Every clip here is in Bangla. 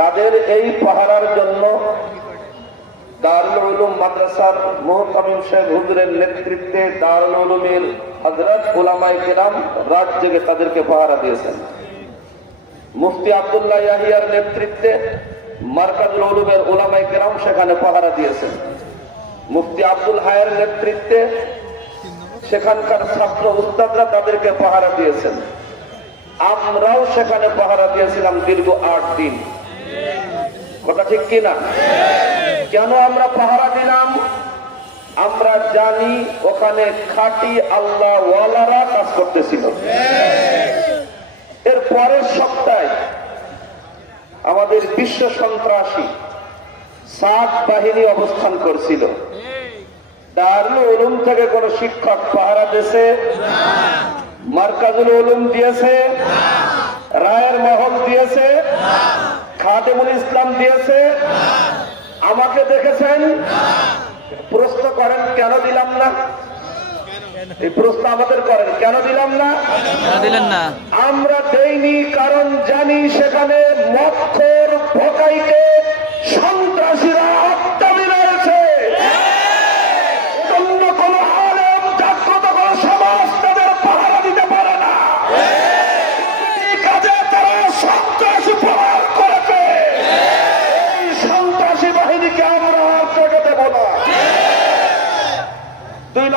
তাদের এই পাহারার জন্য দারুল উলুম মাদ্রাসার মোহতামিম শেখ হুজুরের নেতৃত্বে দারুল হজরত ওলামাই কেরাম রাত জেগে তাদেরকে পাহারা দিয়েছেন। মুফতি আবদুল্লাহ ইয়াহিয়ার নেতৃত্বে মার্কাজুল উলুমের ওলামাই কেরাম সেখানে পাহারা দিয়েছেন। মুফতি আব্দুল হায়ের নেতৃত্বে সেখানকার ছাত্র উস্তাদরা তাদেরকে পাহারা দিয়েছেন। আমরাও সেখানে পাহারা দিয়েছিলাম দীর্ঘ আট দিন। কথা ঠিক কিনা? কেন আমরা পাহারা দিলাম? আমরা জানি ওখানে খাঁটি আল্লাহ ওয়ালারা কাজ করতেছিল। এর পরের সপ্তাহে আমাদের বিশ্ব সন্ত্রাসী সাত বাহিনী অবস্থান করছিল। দারুল থেকে কোন শিক্ষক পাহারা দিয়েছে? মার্কাজুল উলুম দিয়েছে? রায়ের মহল দিয়েছে? খাদেমুল ইসলাম দিয়েছে। আমাকে দেখেছেন। প্রশ্ন করেন কেন দিলাম না? এই প্রশ্ন আমাদের করেন কেন দিলাম না? দিলেন না? আমরা দেইনি কারণ জানি সেখানে মক্ষর ভকাইকে সন্ত্রাসীরা আত্মামি রয়েছে অন্য কোন আলেম জাগ্রত কোন সমাজ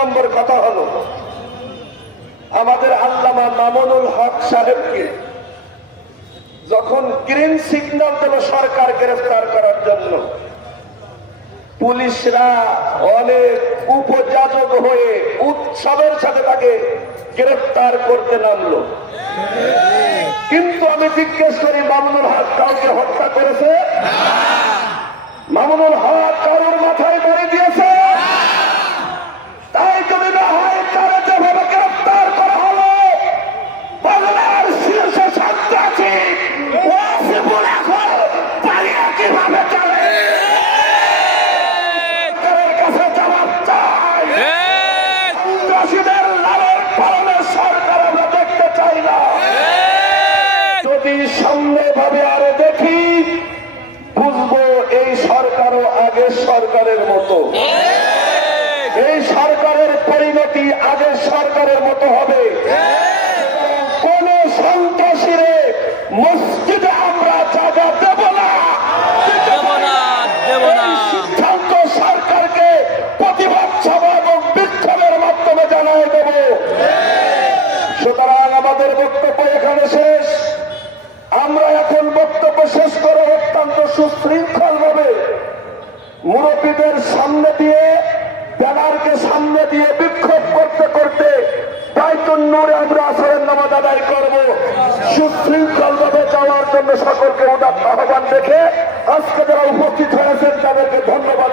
নম্বর কথা হলো, আমাদের আল্লামা মামুনুল হক সাহেবকে যখন গ্রিন সিগন্যাল দিল সরকার গ্রেফতার করার জন্য, পুলিশরা অনেক উপযাচক হয়ে উৎসবের সাথে তাকে গ্রেফতার করতে নামলো। কিন্তু আমি জিজ্ঞেস করি, মামুনুল হক কাউকে হত্যা করেছে? মামুনুল হক সামনে ভাবে আরও দেখি বুঝব এই সরকারও আগের সরকারের মতো। এই সরকারের পরিণতি আগের সরকারের মতো হবে। কোন সন্ত্রাসীরে মসজিদে আমরা জায়গা দেব না। সিদ্ধান্ত সরকারকে প্রতিবাদ সভা এবং বিক্ষোভের মাধ্যমে জানাই দেব। সুতরাং আমাদের বক্তব্য এখানে শেষ আমরা এখন বক্তব্য শেষ করে অত্যন্ত সুশৃঙ্খল ভাবে মুরব্বীদের সামনে দিয়ে, ব্যানারকে সামনে দিয়ে বিক্ষোভ করতে করতে আমরা করব। জন্য সকলকে দেখে আজকে যারা উপস্থিত হয়েছেন, তাদেরকে ধন্যবাদ